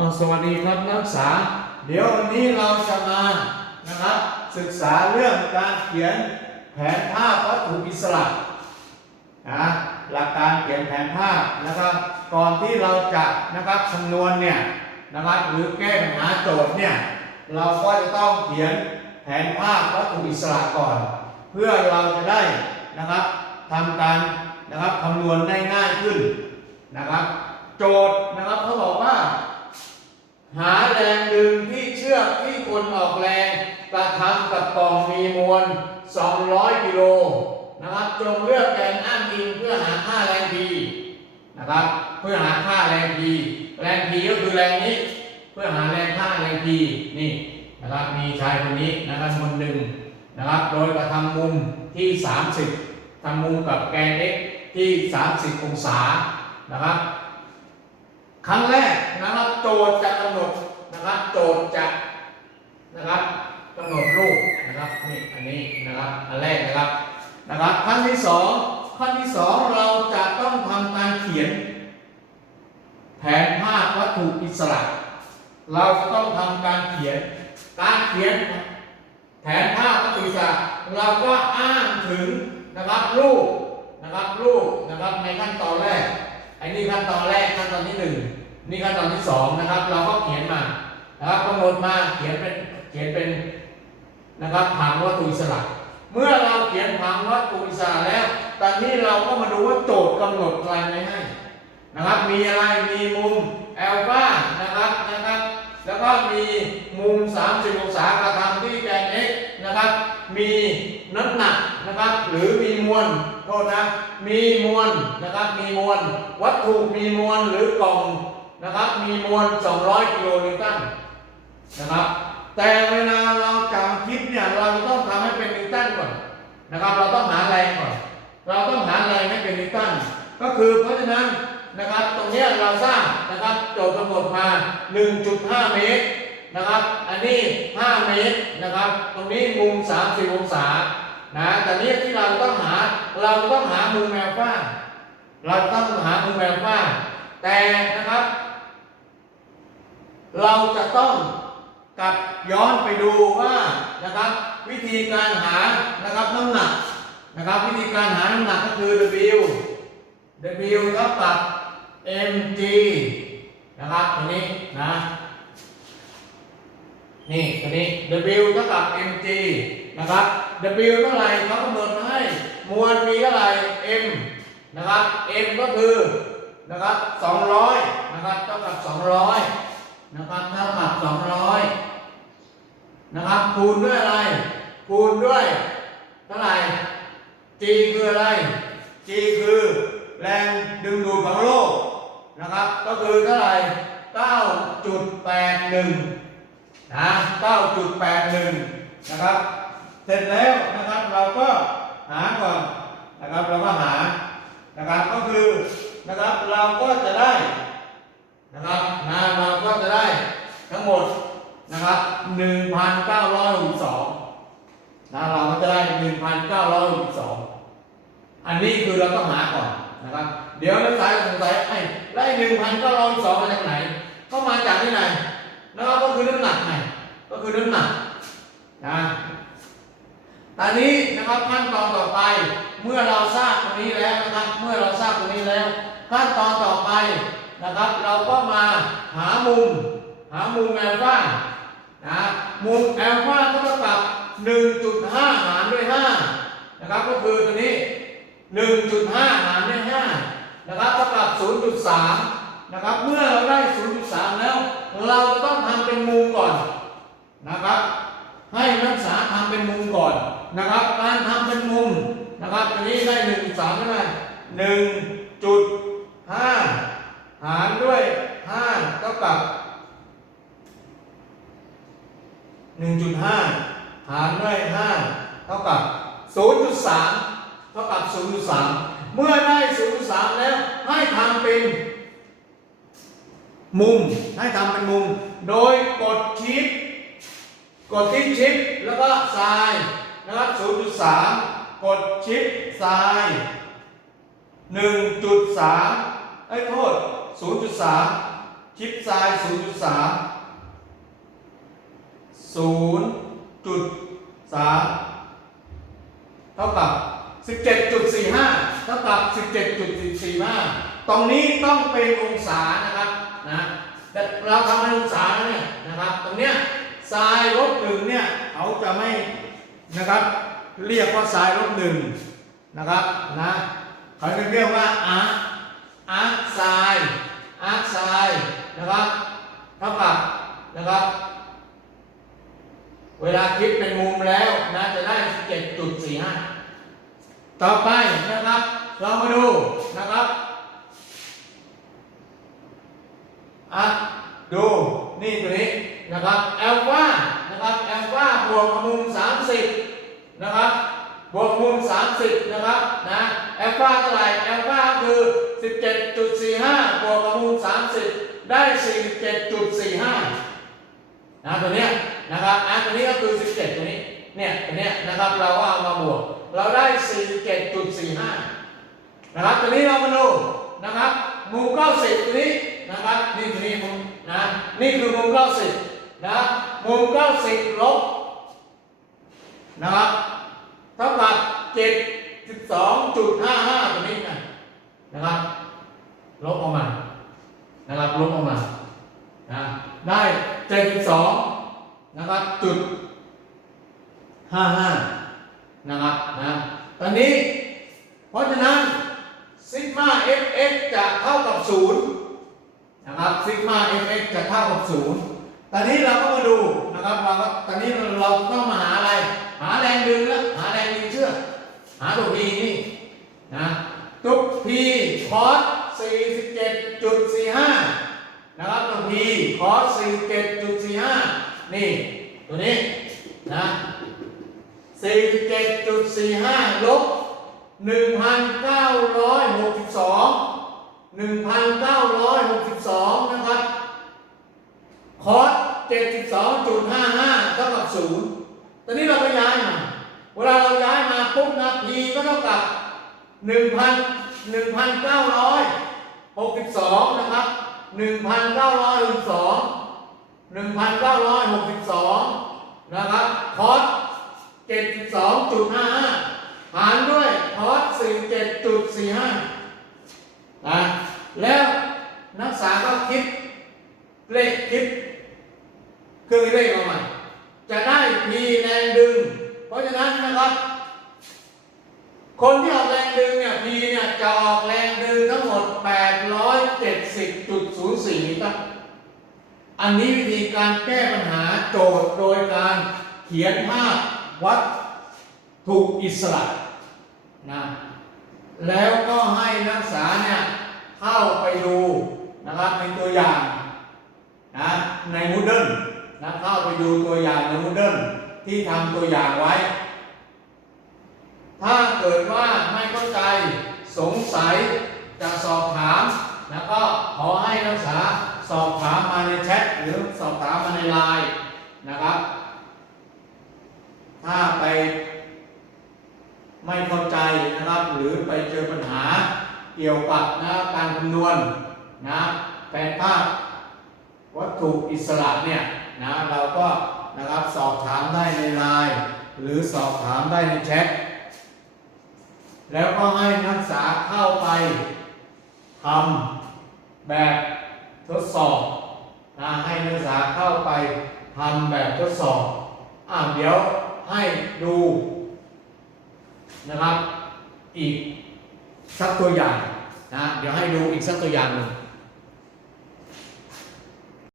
อสวัสดีครับนักศึกษา เดี๋ยววันนี้เราจะมานะครับ ศึกษาเรื่องการเขียนแผนภาพวัตถุอิสระนะหลักการเขียนแผนภาพนะครับ ก่อนที่เราจะนะครับคำนวณเนี่ยนะครับหรือแก้ปัญหาโจทย์เนี่ยเราก็จะต้องเขียนแผนภาพวัตถุอิสระก่อน เพื่อเราจะได้นะครับทำการนะครับคำนวณได้ง่ายขึ้นนะครับ โจทย์นะครับเขาบอกว่า หาแรงดึงที่เชือกที่คนออกแรงกระทำกับกล่องมีมวล 200 กิโลนะครับ จงเลือกแรงอ้างอิงเพื่อหาค่าแรง P นะครับ เพื่อหาค่าแรง P แรง P ก็คือแรงนี้ เพื่อหาแรงค่าแรง P นี่นะครับ มีชายคนนี้นะครับคนหนึ่งนะครับ โดยกระทำมุมที่ 30ทำมุมกับแกน x ที่ 30 องศานะครับ ครั้งแรกนะครับโจทย์จะกำหนดนะครับโจทย์จะนะครับกำหนดรูปนะครับนี่อันนี้นะครับอันแรกนะครับนะครับขั้นที่สองขั้นที่สองเราจะต้องทำการเขียน แผนภาพวัตถุอิสระ เราจะต้องทำการเขียนการเขียนแผนภาพวัตถุอิสระเราก็อ้างถึงนะครับรูปนะครับรูปนะครับในขั้นตอนแรกไอ้นี่ขั้นตอนแรกขั้นตอนที่หนึ่ง นี่ขั้นตอนที่สองนะครับ เราก็เขียนมานะครับกำหนดมาเขียนเป็นเขียนเป็นนะครับผังวัตถุอิสระเมื่อเราเขียนผังวัตถุอิสระแล้ว ตอนนี้เราก็มาดูว่าโจทย์กำหนดอะไรไว้ให้นะครับ มีอะไรมีมุมแอลฟานะครับนะครับ แล้วก็มีมุม 30 องศากระทำที่แกน x นะครับ มีน้ำหนักนะครับ หรือมีมวลโทษนะ มีมวลนะครับ มีมวลวัตถุมีมวลหรือกล่อง นะครับ มีมวล 200 กิโลนิวตันนะครับ แต่เวลาเราจำคิดเนี่ยเราต้องทำให้เป็นนิวตันก่อนนะครับ เราต้องหาแรงก่อน เราต้องหาแรงให้เป็นนิวตันก็คือเพราะฉะนั้นนะครับ ตรงนี้เราสร้างนะครับโจทย์กำหนดมา 1.5 เมตรนะครับ อันนี้ 5 เมตรนะครับ ตรงนี้มุม 30 องศานะแต่นี้ที่เราต้องหาเราต้องหามุมแอลฟาเราต้องหามุมแอลฟาแต่นะครับ เราจะต้องกลับย้อนไปดูว่านะครับวิธีการหานะครับน้ำหนักนะครับวิธีการหาน้ำหนักก็คือ W W เท่ากับ mg นะครับตัวนี้นะนี่ตัวนี้ W เท่ากับ mg นะครับ W เท่าไหร่เขากำหนดมาให้มวลมีเท่าไหร่ m นะครับ m ก็คือนะครับ200นะครับเท่ากับ200 นะครับเท่ากับ200นะครับคูณด้วยอะไร คูณด้วยเท่าไหร่ G คืออะไร G คือแรงดึงดูดของโลกนะครับ ก็คือเท่าไหร่9.81นะ9.81 นะครับ เสร็จแล้วนะครับเราก็หาก่อนนะครับเราก็หานะครับก็คือนะครับเราก็จะได้นะครับนะเราก็จะได้ทั้ง หมดนะครับ1,962นะเราก็จะได้ 1,962 อันนี้คือเราต้องหาก่อนนะครับ เดี๋ยวนักศึกษาสงสัยไอ้ไล่หนึ่งพันเก้าร้อยสองมาจากไหน ก็มาจากที่ไหนนะครับก็คือน้ำหนักไงก็คือน้ำหนักนะตอนนี้นะครับขั้นตอนต่อไปเมื่อเราทราบตรงนี้แล้วนะครับ เมื่อเราทราบตรงนี้แล้ว ขั้นตอนต่อไปนะครับ เราก็มาหามุม หามุมแอลฟานะมุมแอลฟาก็เท่ากับ1.5 หารด้วย5นะครับก็คือตัวนี้ 1.5 หารด้วย5นะครับเท่ากับ 0.3 นะครับ เมื่อเราได้ 0.3 แล้ว เราจะต้องทำเป็นมุมก่อนนะครับ ให้นักศึกษาทำเป็นมุมก่อนนะครับ การทำเป็นมุมนะครับตัวนี้ได้ 1.3เท่าไหร่1.5 หารด้วย5เท่ากับ 1.5 หารด้วย 5 เท่ากับ 0.3 เท่ากับ 0.3 เมื่อได้ 0.3 แล้วให้ทำเป็น มุม ให้ทำเป็นมุม โดยกดชิป กดที่ชิป แล้วก็ทรายนะครับ 0.3 กดชิปทราย 1.3 ไอ้ยโทษ 0.3 ชิปทราย 0.3 0.3เท่ากับ17.45เท่ากับ17.45ตรงนี้ต้องเป็นองศานะครับนะเราทำเป็นองศาเนี่ยนะครับ ตรงเนี้ยทรายลบหนึ่งเนี่ยเขาจะไม่นะครับ เรียกว่าทรายลบหนึ่งนะครับนะเขาจะเรียกว่าอาร์อาร์ทรายอาร์ทรายนะครับ เท่ากับนะครับ เวลาคิดเป็นมุมแล้วนะจะได้ 17.45ต่อไปนะครับ เรามาดูนะครับอะดูนี่ตัวนี้นะครับแอลฟานะครับแอลฟาบวกกับมุม 30 นะครับบวกมุม 30 นะครับนะแอลฟาเท่าไหร่แอลฟาคือ 17.45 บวกกับมุม 30 ได้ 47.45นะตัวเนี้ยนะครับอันตัวนี้ก็คือ 17 ตัวนี้ เนี่ยตัวเนี้ยนะครับเราก็เอามาบวก เราได้ 47.45 นะครับตัวนี้เรามาดูนะครับมุม90ตัวนี้นะครับนี่ตัวนี้มุมนะนี่คือมุม90นะมุม90ลบนะครับเท่ากับ72.55ตัวนี้นะนะครับลบออกมานะครับลบออกมานะได้เจ็ดสองนะครับจุด ห้าห้านะครับนะตอนนี้ เพราะฉะนั้นซิกมา fx จะเท่ากับศูนย์นะครับซิกมา fx จะเท่ากับศูนย์ตอนนี้เราก็มาดูนะครับเราก็ตอนนี้เราต้องมาหาอะไร หาแรงดึงแล้วหาแรงดึงเชือกหาตัว p นี่นะตุก p คอส47.45 นะครับตัว p คอส47.45 นี่ ตัวนี้นะ 47.45 ลบ 1,962 1,962 นะครับ คอส72.55 เท่ากับ 0 ตอนนี้เราก็ย้ายมา เวลาเราย้ายมาปุ๊บนะ p ก็เท่ากับ1,000 1,962 นะครับ 1,962 1,962 นะครับ คอส 72.55หารด้วยคอส47.45นะแล้วนักศึกษาก็คิดเลขคิดเครื่องเลขออกมาจะได้ P แรงดึง เพราะฉะนั้นนะครับ คนที่ออกแรงดึงเนี่ย P เนี่ยจะออกแรงดึงทั้งหมด 870.04นิวตันอันนี้วิธีการแก้ปัญหาโจทย์โดยการเขียนภาพ วัดถูกอิสระนะแล้วก็ให้นักศึกษาเนี่ยเข้าไปดูนะครับในตัวอย่างนะใน Moodle นะเข้าไปดูตัวอย่างใน Moodle ที่ทำตัวอย่างไว้ ถ้าเกิดว่าไม่เข้าใจสงสัยจะสอบถามแล้วก็ขอให้นักศึกษาสอบถามมาในแชทหรือสอบถามมาในไลน์นะครับ ถ้าไปไม่เข้าใจนะครับ หรือไปเจอปัญหาเกี่ยวกับนะการคำนวณนะแผนภาพวัตถุอิสระเนี่ยนะเราก็นะครับสอบถามได้ในไลน์หรือสอบถามได้ในแชทแล้วก็ให้นักศึกษาเข้าไปทำแบบทดสอบนะให้นักศึกษาเข้าไปทำแบบทดสอบอ่าเดี๋ยว ให้ดูนะครับ อีกสักตัวอย่างนะเดี๋ยวให้ดูอีกสักตัวอย่างหนึ่ง